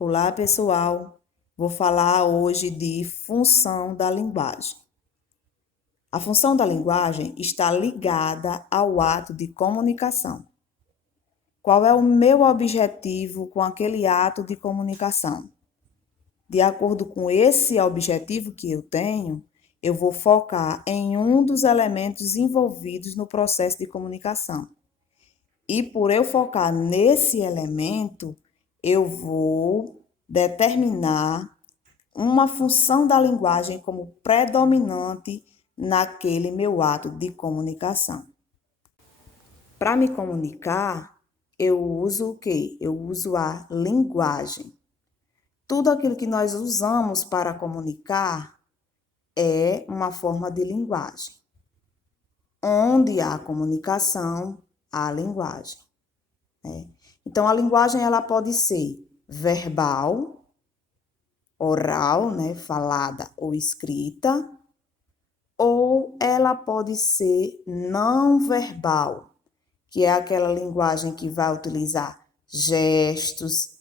Olá, pessoal. Vou falar hoje de função da linguagem. A função da linguagem está ligada ao ato de comunicação. Qual é o meu objetivo com aquele ato de comunicação? De acordo com esse objetivo que eu tenho, eu vou focar em um dos elementos envolvidos no processo de comunicação. E por eu focar nesse elemento, eu vou determinar uma função da linguagem como predominante naquele meu ato de comunicação. Para me comunicar, eu uso o quê? Eu uso a linguagem. Tudo aquilo que nós usamos para comunicar é uma forma de linguagem. Onde há comunicação, há linguagem, né? Então, a linguagem ela pode ser verbal, oral, né, falada ou escrita, ou ela pode ser não verbal, que é aquela linguagem que vai utilizar gestos,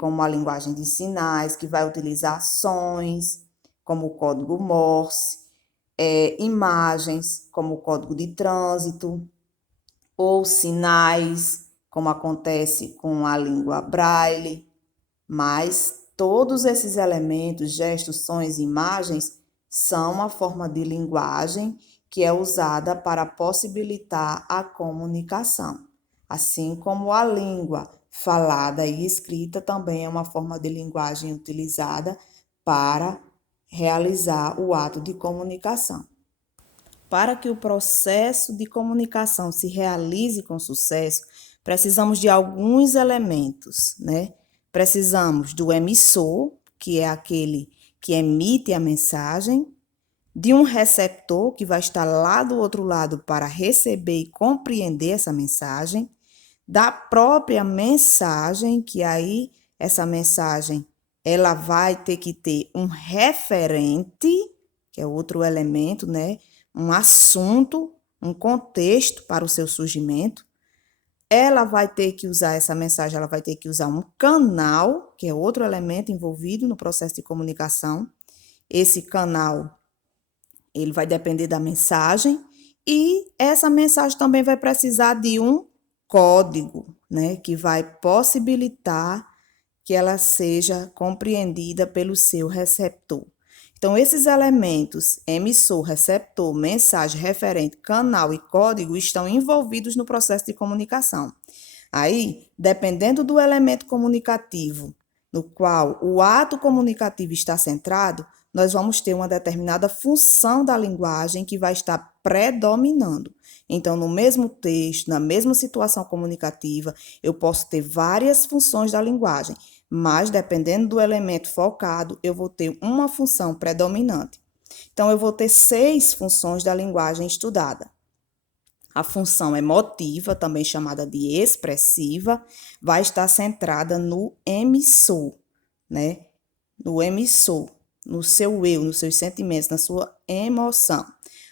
como a linguagem de sinais, que vai utilizar ações, como o código Morse, imagens, como o código de trânsito, ou sinais, como acontece com a língua Braille, mas todos esses elementos, gestos, sons e imagens, são uma forma de linguagem que é usada para possibilitar a comunicação. Assim como a língua falada e escrita também é uma forma de linguagem utilizada para realizar o ato de comunicação. Para que o processo de comunicação se realize com sucesso, precisamos de alguns elementos, né? Precisamos do emissor, que é aquele que emite a mensagem, de um receptor, que vai estar lá do outro lado para receber e compreender essa mensagem, da própria mensagem, que aí essa mensagem ela vai ter que ter um referente, que é outro elemento, né? Um assunto, um contexto para o seu surgimento. Ela vai ter que usar essa mensagem, ela vai ter que usar um canal, que é outro elemento envolvido no processo de comunicação. Esse canal, ele vai depender da mensagem e essa mensagem também vai precisar de um código, né, que vai possibilitar que ela seja compreendida pelo seu receptor. Então, esses elementos, emissor, receptor, mensagem, referente, canal e código, estão envolvidos no processo de comunicação. Aí, dependendo do elemento comunicativo no qual o ato comunicativo está centrado, nós vamos ter uma determinada função da linguagem que vai estar predominando. Então, no mesmo texto, na mesma situação comunicativa, eu posso ter várias funções da linguagem, mas dependendo do elemento focado, eu vou ter uma função predominante. Então, eu vou ter 6 funções da linguagem estudada. A função emotiva, também chamada de expressiva, vai estar centrada no emissor, né? No emissor, no seu eu, nos seus sentimentos, na sua emoção.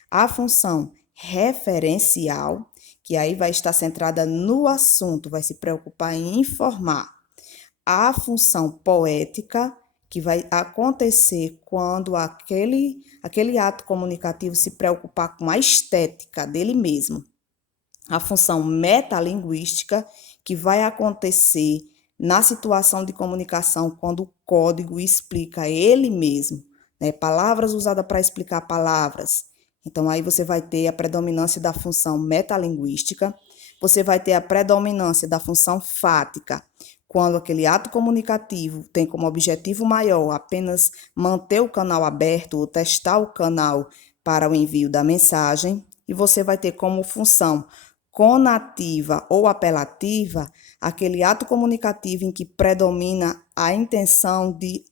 A função referencial, que aí vai estar centrada no assunto, vai se preocupar em informar. A função poética, que vai acontecer quando aquele ato comunicativo se preocupar com a estética dele mesmo. A função metalinguística, que vai acontecer na situação de comunicação quando o código explica ele mesmo, né? Palavras usadas para explicar palavras. Então, aí você vai ter a predominância da função metalinguística, você vai ter a predominância da função fática, quando aquele ato comunicativo tem como objetivo maior apenas manter o canal aberto ou testar o canal para o envio da mensagem, e você vai ter como função conativa ou apelativa aquele ato comunicativo em que predomina a intenção de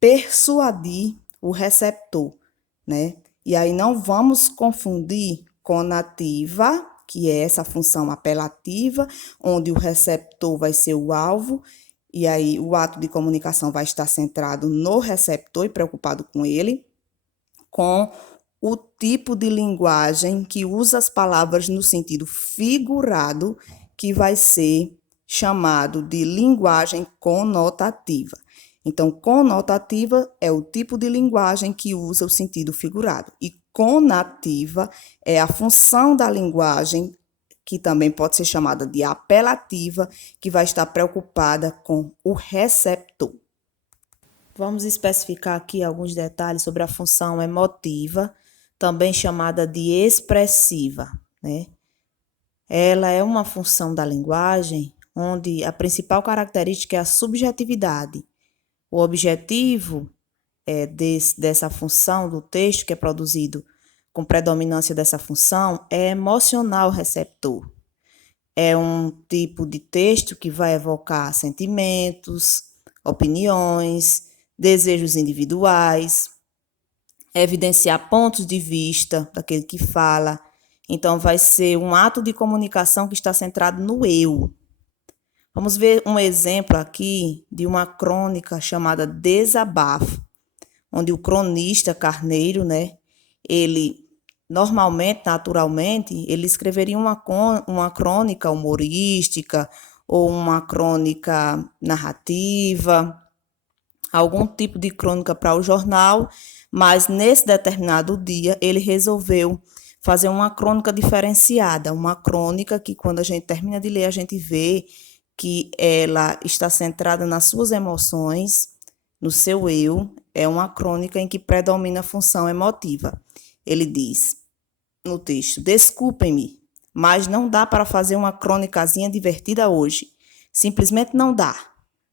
persuadir o receptor, né? E aí não vamos confundir conativa, que é essa função apelativa, onde o receptor vai ser o alvo, e aí o ato de comunicação vai estar centrado no receptor e preocupado com ele, com o tipo de linguagem que usa as palavras no sentido figurado, que vai ser chamado de linguagem conotativa. Então, conotativa é o tipo de linguagem que usa o sentido figurado. E conativa é a função da linguagem, que também pode ser chamada de apelativa, que vai estar preocupada com o receptor. Vamos especificar aqui alguns detalhes sobre a função emotiva, também chamada de expressiva, né? Ela é uma função da linguagem onde a principal característica é a subjetividade. O objetivo dessa função do texto, que é produzido com predominância dessa função, é emocionar o receptor. É um tipo de texto que vai evocar sentimentos, opiniões, desejos individuais, evidenciar pontos de vista daquele que fala. Então, vai ser um ato de comunicação que está centrado no eu. Vamos ver um exemplo aqui de uma crônica chamada Desabafo, onde o cronista Carneiro, né, ele normalmente, naturalmente, ele escreveria uma crônica humorística ou uma crônica narrativa, algum tipo de crônica para o jornal, mas nesse determinado dia ele resolveu fazer uma crônica diferenciada, uma crônica que quando a gente termina de ler, a gente vê que ela está centrada nas suas emoções, no seu eu, é uma crônica em que predomina a função emotiva. Ele diz no texto: desculpem-me, mas não dá para fazer uma crônicazinha divertida hoje. Simplesmente não dá.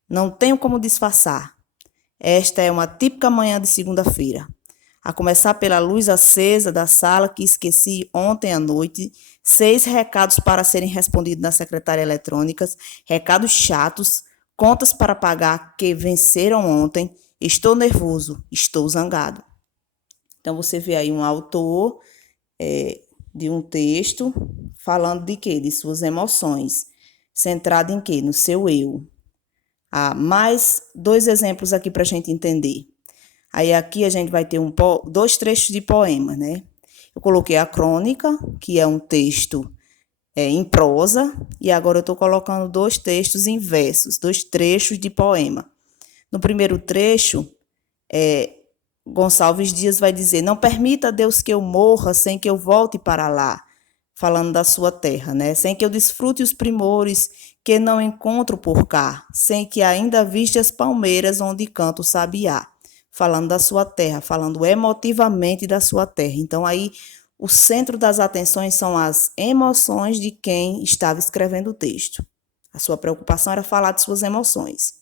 Não tenho como disfarçar. Esta é uma típica manhã de segunda-feira. A começar pela luz acesa da sala que esqueci ontem à noite, 6 recados para serem respondidos na secretária eletrônica, recados chatos, contas para pagar que venceram ontem, estou nervoso, estou zangado. Então, você vê aí um autor de um texto falando de quê? De suas emoções, centrado em quê? No seu eu. Mais 2 exemplos aqui para a gente entender. Aí aqui a gente vai ter 2 trechos de poema, né? Eu coloquei a crônica, que é um texto em prosa, e agora eu estou colocando 2 textos em versos, 2 trechos de poema. No primeiro trecho, Gonçalves Dias vai dizer: não permita, Deus, que eu morra sem que eu volte para lá, falando da sua terra, né? Sem que eu desfrute os primores que não encontro por cá, sem que ainda viste as palmeiras onde canta o sabiá, falando da sua terra, falando emotivamente da sua terra. Então, aí, o centro das atenções são as emoções de quem estava escrevendo o texto. A sua preocupação era falar de suas emoções.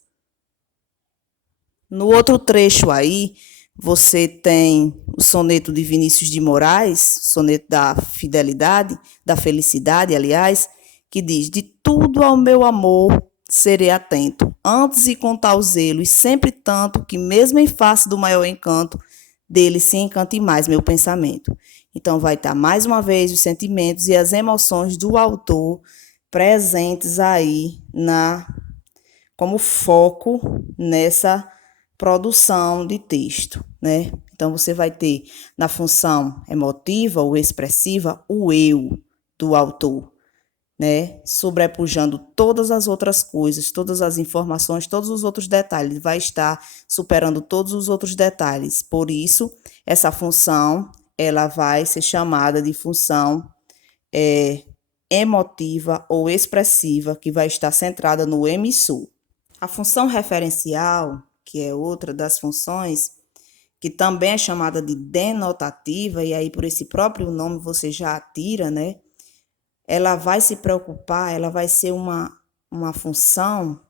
No outro trecho aí, você tem o soneto de Vinícius de Moraes, soneto da fidelidade, da felicidade, aliás, que diz: de tudo ao meu amor serei atento, antes e com tal zelo, e sempre tanto que mesmo em face do maior encanto, dele se encante mais meu pensamento. Então vai estar mais uma vez os sentimentos e as emoções do autor presentes aí como foco nessa produção de texto, né? Então você vai ter na função emotiva ou expressiva o eu do autor, né? Sobrepujando todas as outras coisas, todas as informações, todos os outros detalhes, vai estar superando todos os outros detalhes. Por isso, essa função, ela vai ser chamada de função emotiva ou expressiva, que vai estar centrada no emissor. A função referencial, que é outra das funções, que também é chamada de denotativa, e aí por esse próprio nome você já tira, né? Ela vai se preocupar, ela vai ser uma função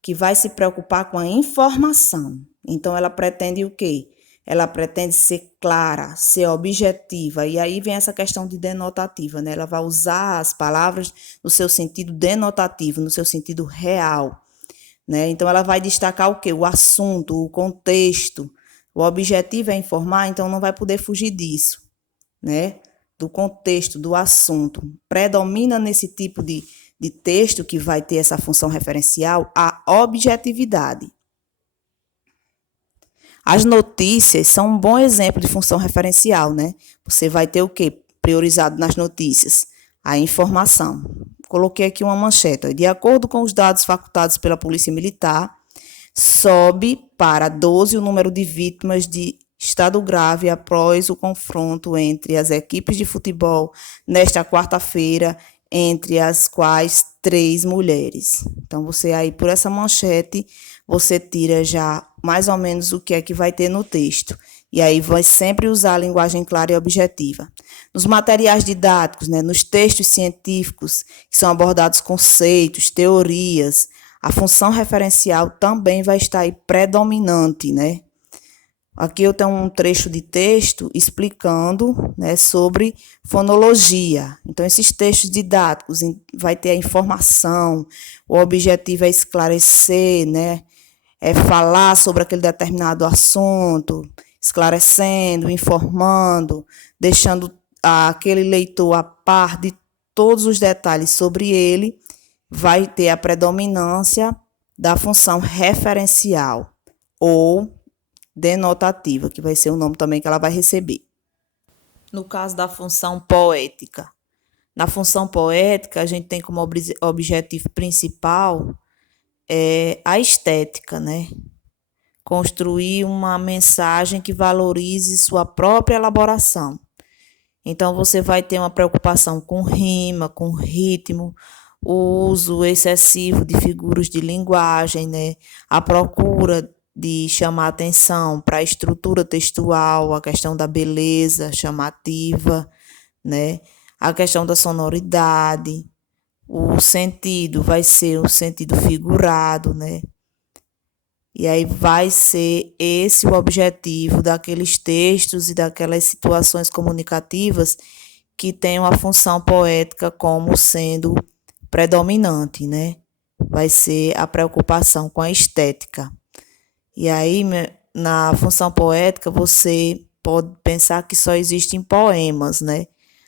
que vai se preocupar com a informação. Então, ela pretende o quê? Ela pretende ser clara, ser objetiva. E aí vem essa questão de denotativa, né? Ela vai usar as palavras no seu sentido denotativo, no seu sentido real, né? Então, ela vai destacar o quê? O assunto, o contexto. O objetivo é informar, então não vai poder fugir disso, né? Do contexto, do assunto. Predomina nesse tipo de texto que vai ter essa função referencial a objetividade. As notícias são um bom exemplo de função referencial, né? Você vai ter o quê? Priorizado nas notícias? A informação. coloquei aqui uma manchete, ó, de acordo com os dados facultados pela Polícia Militar, sobe para 12 o número de vítimas de estado grave após o confronto entre as equipes de futebol nesta quarta-feira, entre as quais 3 mulheres. Então, você aí, por essa manchete, você tira já mais ou menos o que é que vai ter no texto. E aí vai sempre usar a linguagem clara e objetiva. Nos materiais didáticos, né, nos textos científicos, que são abordados conceitos, teorias, a função referencial também vai estar aí predominante, né? Aqui eu tenho um trecho de texto explicando, né, sobre fonologia. Então, esses textos didáticos vai ter a informação, o objetivo é esclarecer, né, é falar sobre aquele determinado assunto, esclarecendo, informando, deixando aquele leitor a par de todos os detalhes sobre ele, vai ter a predominância da função referencial ou denotativa, que vai ser o nome também que ela vai receber. No caso da função poética, na função poética, a gente tem como objetivo principal a estética, né? Construir uma mensagem que valorize sua própria elaboração. Então, você vai ter uma preocupação com rima, com ritmo, o uso excessivo de figuras de linguagem, né? A procura de chamar atenção para a estrutura textual, a questão da beleza chamativa, né? A questão da sonoridade, o sentido vai ser o sentido figurado, né? E aí vai ser esse o objetivo daqueles textos e daquelas situações comunicativas que têm a função poética como sendo predominante, né? Vai ser a preocupação com a estética. E aí, na função poética, você pode pensar que só existem poemas, né?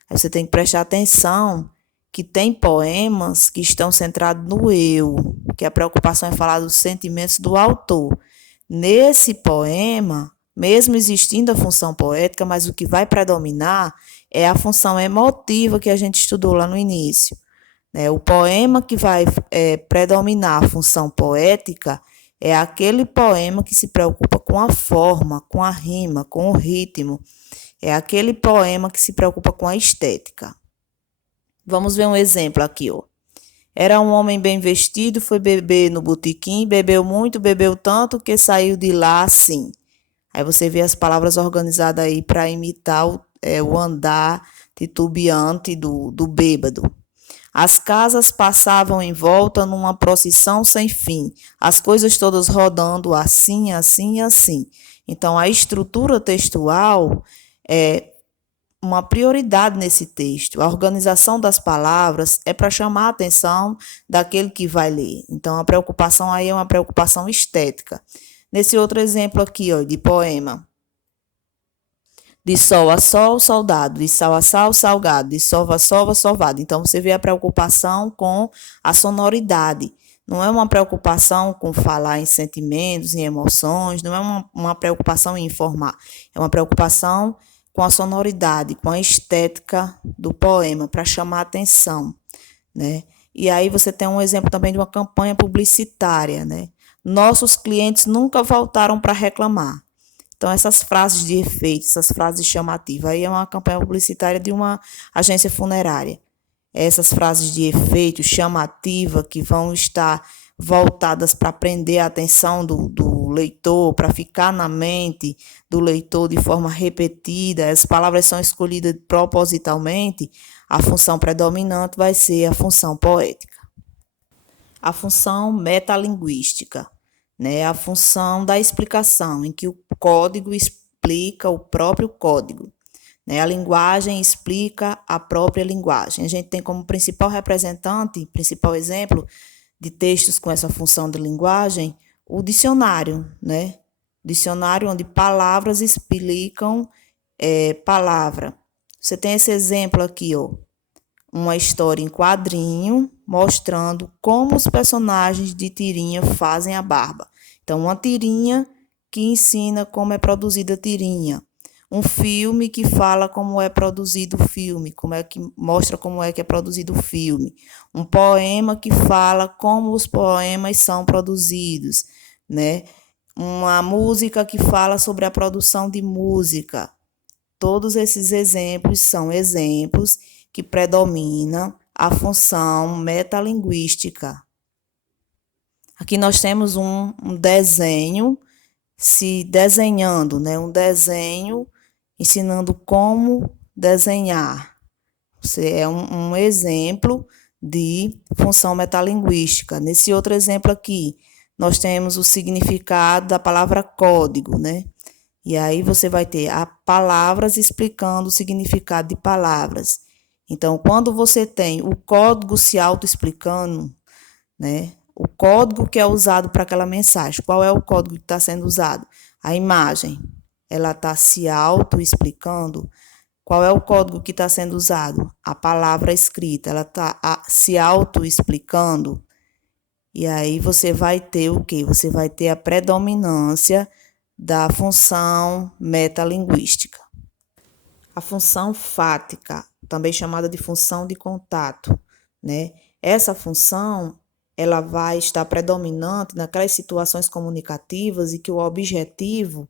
Aí você tem que prestar atenção que tem poemas que estão centrados no eu, que a preocupação é falar dos sentimentos do autor. Nesse poema, mesmo existindo a função poética, mas o que vai predominar é a função emotiva que a gente estudou lá no início. O poema que vai predominar a função poética é aquele poema que se preocupa com a forma, com a rima, com o ritmo. É aquele poema que se preocupa com a estética. Vamos ver um exemplo aqui, ó. Era um homem bem vestido, foi beber no botequim, bebeu muito, bebeu tanto que saiu de lá assim. Aí você vê as palavras organizadas aí para imitar o andar titubeante do bêbado. As casas passavam em volta numa procissão sem fim, as coisas todas rodando assim, assim, assim. Então, a estrutura textual é uma prioridade nesse texto. A organização das palavras é para chamar a atenção daquele que vai ler. Então, a preocupação aí é uma preocupação estética. Nesse outro exemplo aqui, ó, de poema. De sol a sol, soldado. De sal a sal, salgado. De sova a sova, sovado. Então, você vê a preocupação com a sonoridade. Não é uma preocupação com falar em sentimentos, em emoções. Não é uma preocupação em informar. É uma preocupação com a sonoridade, com a estética do poema, para chamar a atenção, né? E aí você tem um exemplo também de uma campanha publicitária, né? Nossos clientes nunca voltaram para reclamar. Então, essas frases de efeito, essas frases chamativas, aí é uma campanha publicitária de uma agência funerária. Essas frases de efeito chamativa que vão estar voltadas para prender a atenção do leitor, para ficar na mente do leitor de forma repetida, as palavras são escolhidas propositalmente, a função predominante vai ser a função poética. A função metalinguística, né? A função da explicação, em que o código explica o próprio código. A linguagem explica a própria linguagem. A gente tem como principal representante, principal exemplo de textos com essa função de linguagem, o dicionário, né? Dicionário onde palavras explicam palavra. Você tem esse exemplo aqui, ó, uma história em quadrinho mostrando como os personagens de tirinha fazem a barba. Então, uma tirinha que ensina como é produzida a tirinha. Um filme que fala como é produzido o filme, como é que mostra como é que é produzido o filme. Um poema que fala como os poemas são produzidos, né? Uma música que fala sobre a produção de música. Todos esses exemplos são exemplos que predominam a função metalinguística. Aqui nós temos um desenho se desenhando, né? Um desenho ensinando como desenhar. É um exemplo de função metalinguística. Nesse outro exemplo aqui, nós temos o significado da palavra código, né? E aí você vai ter palavras explicando o significado de palavras. Então, quando você tem o código se autoexplicando, né? O código que é usado para aquela mensagem. Qual é o código que está sendo usado? A imagem, ela está se auto-explicando. Qual é o código que está sendo usado? A palavra escrita, ela está se auto-explicando. E aí você vai ter o quê? Você vai ter a predominância da função metalinguística. A função fática, também chamada de função de contato, né? Essa função, ela vai estar predominante naquelas situações comunicativas e que o objetivo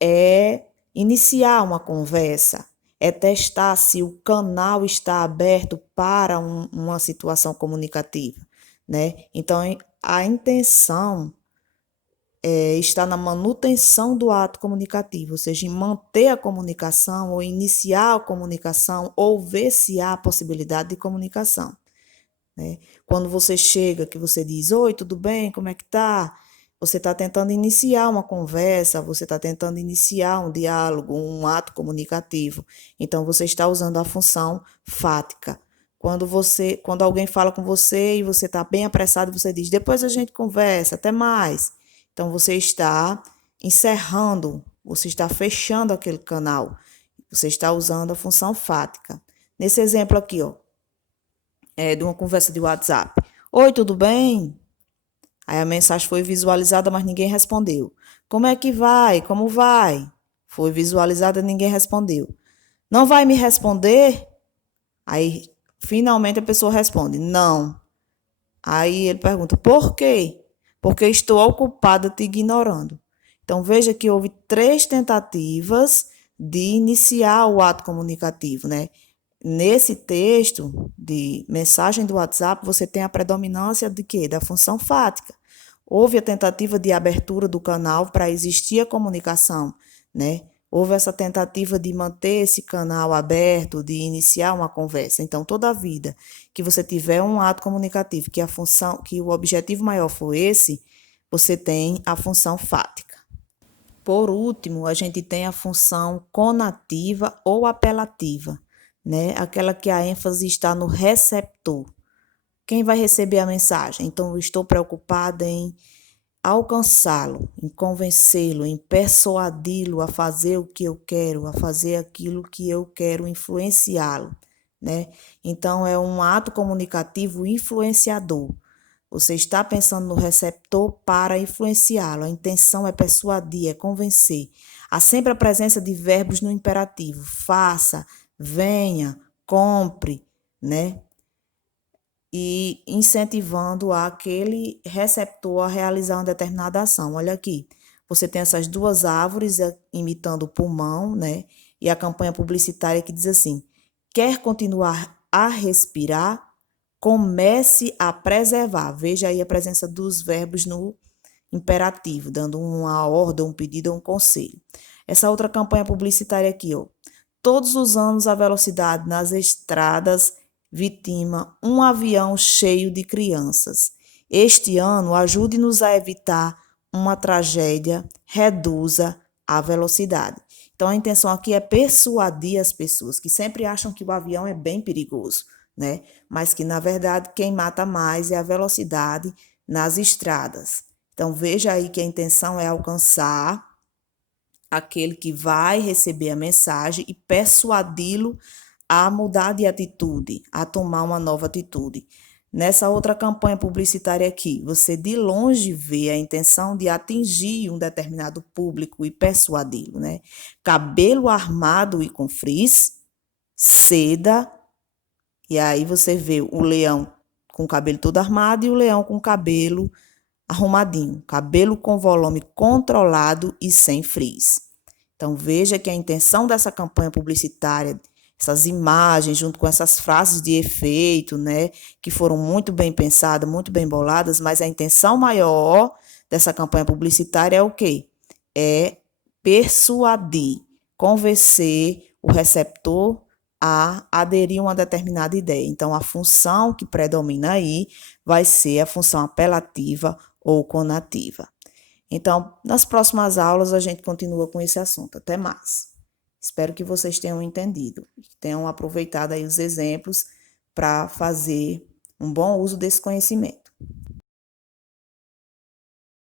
é iniciar uma conversa, é testar se o canal está aberto para uma situação comunicativa, né? Então, a intenção está na manutenção do ato comunicativo, ou seja, em manter a comunicação, ou iniciar a comunicação, ou ver se há possibilidade de comunicação, né? Quando você chega, que você diz, oi, tudo bem, como é que tá? Você está tentando iniciar uma conversa, você está tentando iniciar um diálogo, um ato comunicativo. Então, você está usando a função fática. Quando alguém fala com você e você está bem apressado, você diz, depois a gente conversa, até mais. Então, você está encerrando, você está fechando aquele canal. Você está usando a função fática. Nesse exemplo aqui, ó, de uma conversa de WhatsApp. Oi, tudo bem? Aí a mensagem foi visualizada, mas ninguém respondeu. Como é que vai? Como vai? Foi visualizada, ninguém respondeu. Não vai me responder? Aí, finalmente, a pessoa responde: não. Aí ele pergunta: por quê? Porque estou ocupada te ignorando. Então, veja que houve 3 tentativas de iniciar o ato comunicativo, né? Nesse texto de mensagem do WhatsApp, você tem a predominância de quê? Da função fática. Houve a tentativa de abertura do canal para existir a comunicação, né? Houve essa tentativa de manter esse canal aberto, de iniciar uma conversa. Então, toda a vida que você tiver um ato comunicativo, que a função, que o objetivo maior for esse, você tem a função fática. Por último, a gente tem a função conativa ou apelativa, né? Aquela que a ênfase está no receptor. Quem vai receber a mensagem? Então, eu estou preocupada em alcançá-lo, em convencê-lo, em persuadi-lo a fazer o que eu quero, a fazer aquilo que eu quero, influenciá-lo, né? Então, é um ato comunicativo influenciador. Você está pensando no receptor para influenciá-lo. A intenção é persuadir, é convencer. Há sempre a presença de verbos no imperativo. Faça, venha, compre, né? E incentivando aquele receptor a realizar uma determinada ação. Olha aqui, você tem essas 2 árvores imitando o pulmão, né? E a campanha publicitária que diz assim: quer continuar a respirar? Comece a preservar. Veja aí a presença dos verbos no imperativo, dando uma ordem, um pedido ou um conselho. Essa outra campanha publicitária aqui, ó. Todos os anos a velocidade nas estradas vitima um avião cheio de crianças. Este ano, ajude-nos a evitar uma tragédia, reduza a velocidade. Então, a intenção aqui é persuadir as pessoas que sempre acham que o avião é bem perigoso, né? Mas que, na verdade, quem mata mais é a velocidade nas estradas. Então, veja aí que a intenção é alcançar aquele que vai receber a mensagem e persuadi-lo a mudar de atitude, a tomar uma nova atitude. Nessa outra campanha publicitária aqui, você de longe vê a intenção de atingir um determinado público e persuadi-lo, né? Cabelo armado e com frizz, seda, e aí você vê o leão com o cabelo todo armado e o leão com o cabelo arrumadinho, cabelo com volume controlado e sem frizz. Então veja que a intenção dessa campanha publicitária, essas imagens junto com essas frases de efeito, né, que foram muito bem pensadas, muito bem boladas, mas a intenção maior dessa campanha publicitária é o quê? É persuadir, convencer o receptor a aderir a uma determinada ideia. Então, a função que predomina aí vai ser a função apelativa ou conativa. Então, nas próximas aulas a gente continua com esse assunto. Até mais. Espero que vocês tenham entendido, que tenham aproveitado aí os exemplos para fazer um bom uso desse conhecimento.